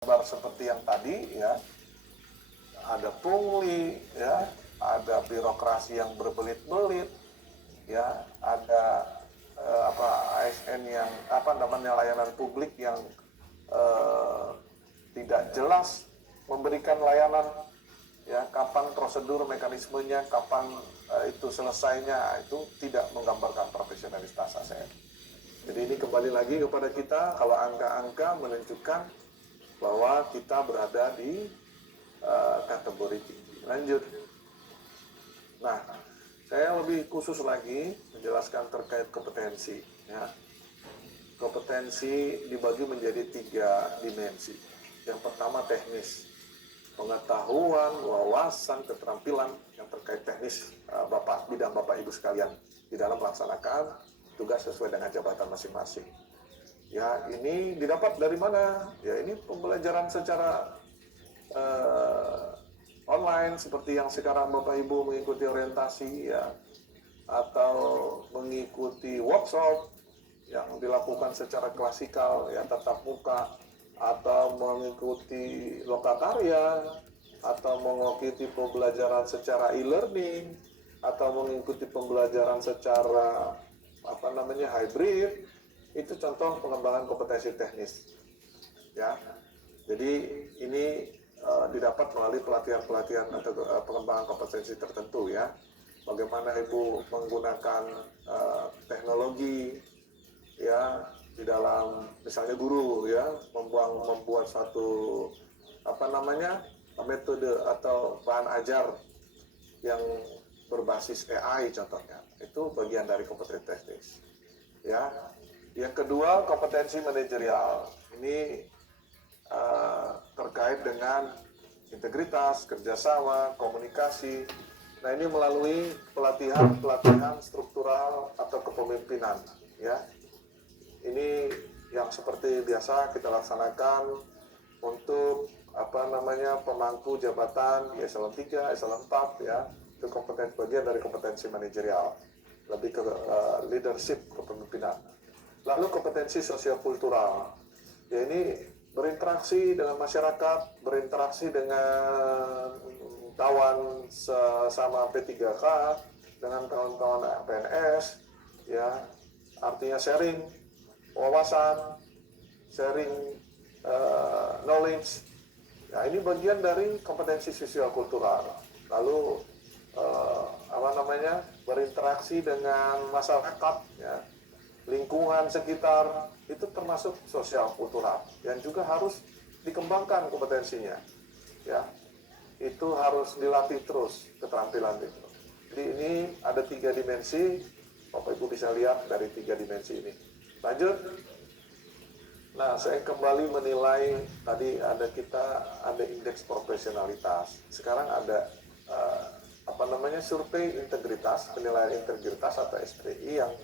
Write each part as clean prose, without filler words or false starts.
gambar seperti yang tadi ya, ada pungli ya, ada birokrasi yang berbelit-belit ya, ada ASN yang layanan publik yang tidak jelas memberikan layanan ya, kapan prosedur mekanismenya, kapan itu selesainya, itu tidak menggambarkan profesionalitas ASN. Jadi ini kembali lagi kepada kita, kalau angka-angka menunjukkan bahwa kita berada di kategori tinggi. Lanjut. Nah, saya lebih khusus lagi menjelaskan terkait kompetensi. Ya. Kompetensi dibagi menjadi 3 dimensi. Yang pertama teknis, pengetahuan, wawasan, keterampilan yang terkait teknis bidang Bapak Ibu sekalian di dalam melaksanakan tugas sesuai dengan jabatan masing-masing. Ya, ini didapat dari mana? Ya, ini pembelajaran secara online seperti yang sekarang Bapak Ibu mengikuti orientasi ya, atau mengikuti workshop yang dilakukan secara klasikal ya, tatap muka, atau mengikuti lokakarya, atau mengikuti pembelajaran secara e-learning, atau mengikuti pembelajaran secara hybrid. Itu contoh pengembangan kompetensi teknis ya. Jadi ini didapat melalui pelatihan-pelatihan atau pengembangan kompetensi tertentu ya. Bagaimana Ibu menggunakan teknologi ya di dalam, misalnya guru ya membuat satu metode atau bahan ajar yang berbasis AI contohnya. Itu bagian dari kompetensi teknis ya. Yang kedua, kompetensi manajerial. Ini terkait dengan integritas, kerjasama, komunikasi. Nah, ini melalui pelatihan struktural atau kepemimpinan ya. Ini yang seperti biasa kita laksanakan untuk pemangku jabatan di eselon 3, eselon 4 ya. Itu kompetensi, bagian dari kompetensi manajerial, lebih ke leadership, kepemimpinan. Lalu kompetensi sosial-kultural, ya ini berinteraksi dengan masyarakat, berinteraksi dengan kawan sesama P3K, dengan kawan-kawan PNS, ya artinya sharing wawasan, sharing knowledge. Ya, ini bagian dari kompetensi sosial-kultural. Lalu berinteraksi dengan masyarakat, ya, lingkungan sekitar, itu termasuk sosial kultural yang juga harus dikembangkan kompetensinya ya. Itu harus dilatih terus keterampilan itu. Jadi ini ada 3 dimensi, Bapak Ibu bisa lihat dari 3 dimensi ini. Lanjut. Nah, saya kembali menilai, tadi ada indeks profesionalitas. Sekarang ada survei integritas, penilaian integritas atau SPI yang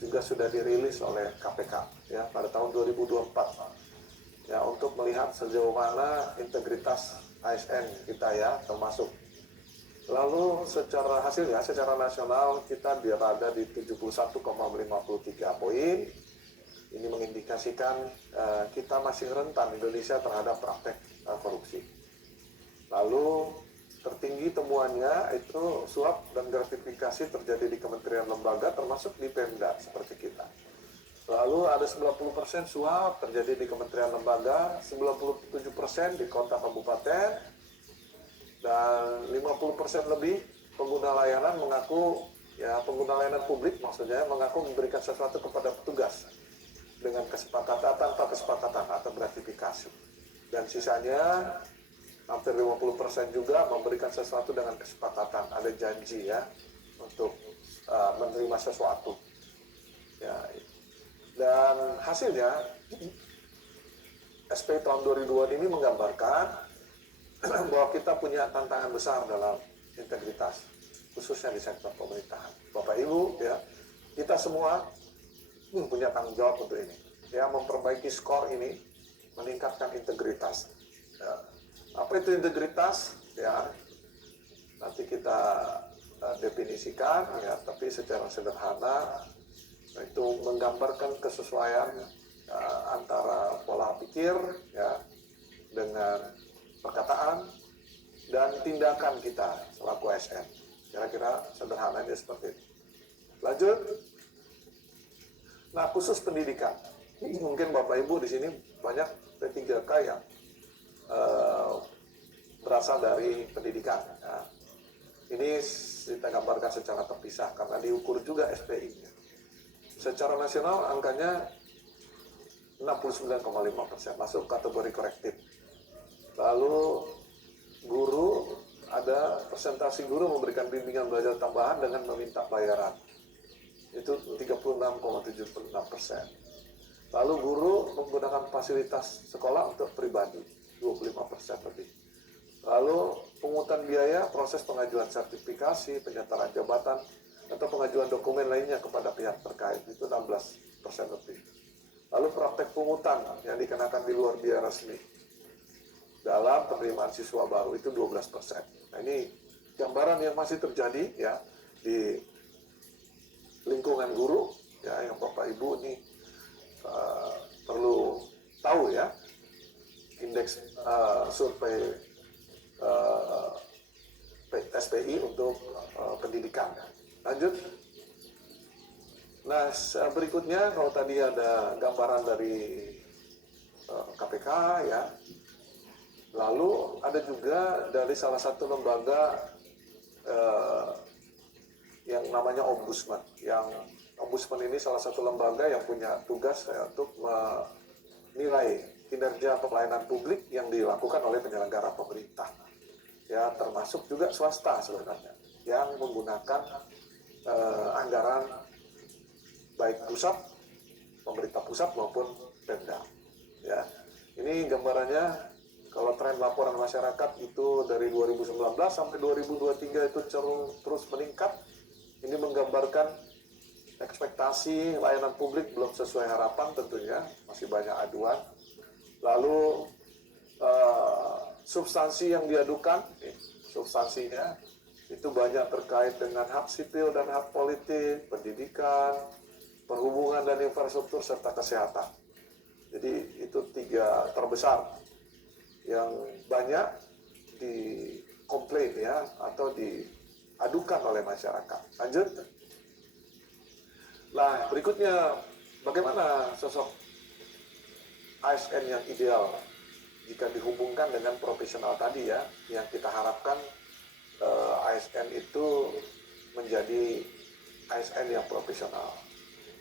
juga sudah dirilis oleh KPK ya pada tahun 2024 ya, untuk melihat sejauh mana integritas ASN kita ya termasuk. Lalu secara nasional kita berada di 71,53 poin. Ini mengindikasikan kita masih rentan Indonesia terhadap praktek korupsi. Lalu tertinggi temuannya itu suap dan gratifikasi terjadi di kementerian lembaga termasuk di Pemda seperti kita. Lalu ada 90% suap terjadi di kementerian lembaga, 97% di kota kabupaten, dan 50% lebih pengguna layanan pengguna layanan publik maksudnya mengaku memberikan sesuatu kepada petugas dengan kesepakatan tanpa kesepakatan atau gratifikasi. Dan sisanya hampir 50% juga memberikan sesuatu dengan kesepakatan, ada janji ya untuk menerima sesuatu. Ya. Dan hasilnya SP tahun 2002 ini menggambarkan bahwa kita punya tantangan besar dalam integritas, khususnya di sektor pemerintahan. Bapak Ibu ya, kita semua punya tanggung jawab untuk ini. Ya, memperbaiki skor ini, meningkatkan integritas. Ya. Apa itu integritas? Ya, nanti kita definisikan ya, tapi secara sederhana itu menggambarkan kesesuaian antara pola pikir ya dan tindakan kita selaku ASN. Kira-kira sederhananya seperti itu. Lanjut. Nah, khusus pendidikan. Ini mungkin Bapak Ibu di sini banyak P3K yang berasal dari pendidikan. Nah, ini kita gambarkan secara terpisah karena diukur juga SPI-nya. Secara nasional angkanya 69,5% masuk kategori korektif. Lalu guru, ada presentasi guru memberikan bimbingan belajar tambahan dengan meminta bayaran. Itu 36,76%. Lalu guru menggunakan fasilitas sekolah untuk pribadi, 25% lebih. Lalu pungutan biaya proses pengajuan sertifikasi, penyetaraan jabatan, atau pengajuan dokumen lainnya kepada pihak terkait, itu 16% lebih. Lalu praktek pungutan yang dikenakan di luar biaya resmi dalam penerimaan siswa baru itu 12%. Nah, ini gambaran yang masih terjadi ya di lingkungan guru ya, yang Bapak Ibu ini perlu tahu ya, indeks survei SPI untuk pendidikan. Lanjut. Nah, berikutnya kalau tadi ada gambaran dari KPK ya, lalu ada juga dari salah satu lembaga yang namanya Ombudsman. Yang Ombudsman ini salah satu lembaga yang punya tugas untuk menilai kinerja pelayanan publik yang dilakukan oleh penyelenggara pemerintah. Ya, termasuk juga swasta sebenarnya yang menggunakan anggaran baik pusat, pemerintah pusat maupun Pemda. Ya, ini gambarannya kalau tren laporan masyarakat itu dari 2019 sampai 2023 itu terus meningkat. Ini menggambarkan ekspektasi layanan publik belum sesuai harapan tentunya, masih banyak aduan. Lalu substansi yang diadukan, substansinya itu banyak terkait dengan hak sipil dan hak politik, pendidikan, perhubungan dan infrastruktur, serta kesehatan. Jadi itu 3 terbesar yang banyak dikomplain ya, atau diadukan oleh masyarakat. Lanjut. Nah, berikutnya bagaimana sosok ASN yang ideal jika dihubungkan dengan profesional tadi ya, yang kita harapkan ASN itu menjadi ASN yang profesional.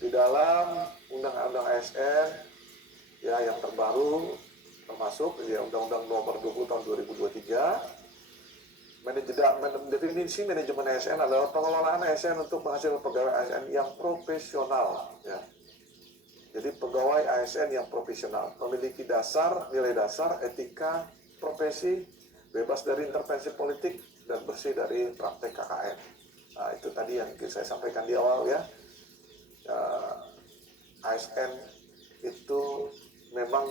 Di dalam Undang-Undang ASN ya yang terbaru, termasuk ya Undang-Undang Nomor 20 Tahun 2023, definisi manajemen ASN adalah pengelolaan ASN untuk menghasilkan pegawai ASN yang profesional. Ya. Jadi pegawai ASN yang profesional memiliki nilai dasar, etika, profesi, bebas dari intervensi politik, dan bersih dari praktek KKN. Nah, itu tadi yang saya sampaikan di awal ya. ASN itu memang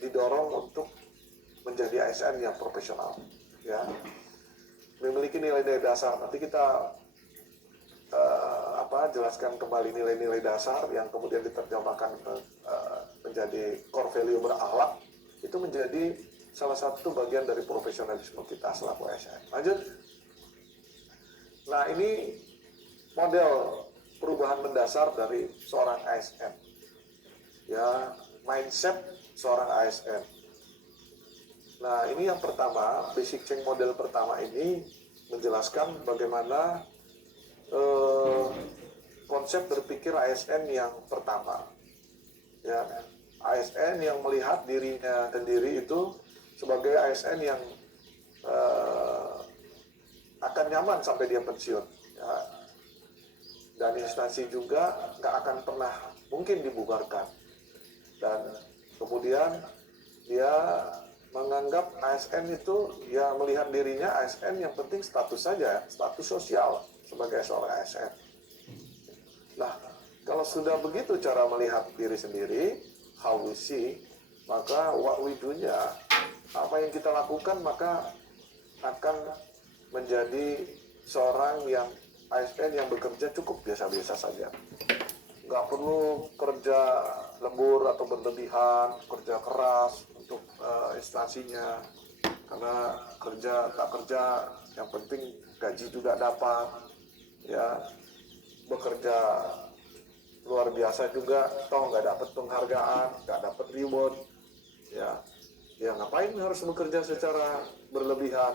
didorong untuk menjadi ASN yang profesional, ya, memiliki nilai-nilai dasar. Nanti kita jelaskan kembali nilai-nilai dasar yang kemudian diterjemahkan menjadi core value berakhlak. Itu menjadi salah satu bagian dari profesionalisme kita selaku ASN. Lanjut. Nah, ini model perubahan mendasar dari seorang ASN. Ya, mindset seorang ASN. Nah, ini yang pertama, basic change model pertama ini menjelaskan bagaimana konsep berpikir ASN yang pertama. Ya, ASN yang melihat dirinya sendiri itu sebagai ASN yang akan nyaman sampai dia pensiun. Ya. Dan instansi juga nggak akan pernah mungkin dibubarkan. Dan kemudian dia menganggap ASN itu, ya melihat dirinya ASN yang penting status saja, status sosial sebagai seorang ASN. Nah, kalau sudah begitu cara melihat diri sendiri, how we see, maka what we do-nya, apa yang kita lakukan maka akan menjadi seorang yang ASN yang bekerja cukup biasa-biasa saja. Nggak perlu kerja lembur atau berlebihan, kerja keras untuk instansinya. karena kerja tak kerja yang penting gaji juga dapat, ya bekerja luar biasa juga toh nggak dapat penghargaan, nggak dapat reward, ya ngapain harus bekerja secara berlebihan,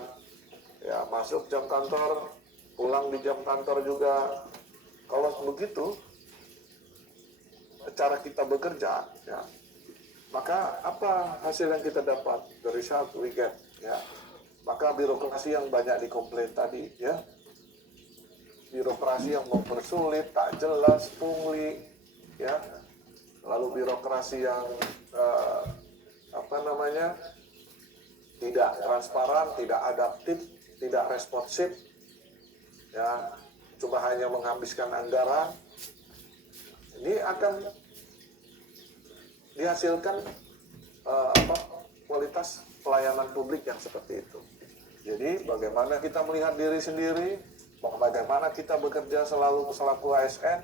ya masuk jam kantor, pulang di jam kantor juga. Kalau begitu cara kita bekerja, ya maka apa hasil yang kita dapat? The result we get, ya. Maka birokrasi yang banyak dikomplain tadi, ya, birokrasi yang mempersulit, tak jelas, pungli, ya, lalu birokrasi yang tidak transparan, tidak adaptif, tidak responsif, ya, cuma hanya menghabiskan anggaran. Ini akan dihasilkan kualitas pelayanan publik yang seperti itu. Jadi bagaimana kita melihat diri sendiri, bagaimana kita bekerja selalu selaku ASN,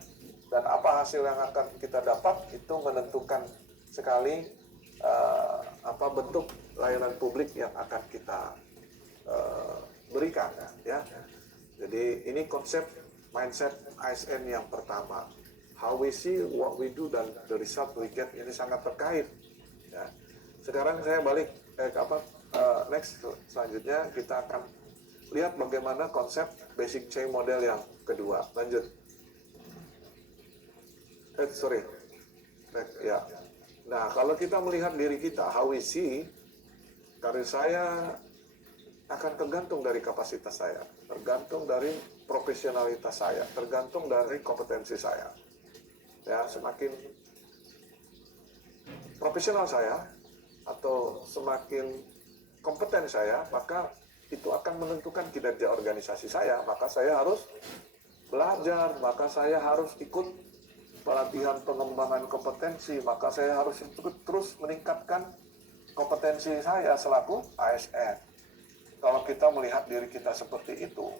dan apa hasil yang akan kita dapat, itu menentukan sekali bentuk layanan publik yang akan kita berikan, ya. Jadi ini konsep mindset ASN yang pertama. How we see, what we do, dan the result we get, ini sangat terkait, ya. Sekarang saya balik next, selanjutnya kita akan lihat bagaimana konsep basic change model yang kedua. Lanjut. Ya. Nah, kalau kita melihat diri kita, how we see, karir saya akan tergantung dari kapasitas saya, tergantung dari profesionalitas saya, tergantung dari kompetensi saya. Ya, semakin profesional saya atau semakin kompeten saya, maka itu akan menentukan kinerja organisasi saya. Maka saya harus belajar, maka saya harus ikut pelatihan pengembangan kompetensi, maka saya harus terus meningkatkan kompetensi saya selaku ASN. Kalau kita melihat diri kita seperti itu,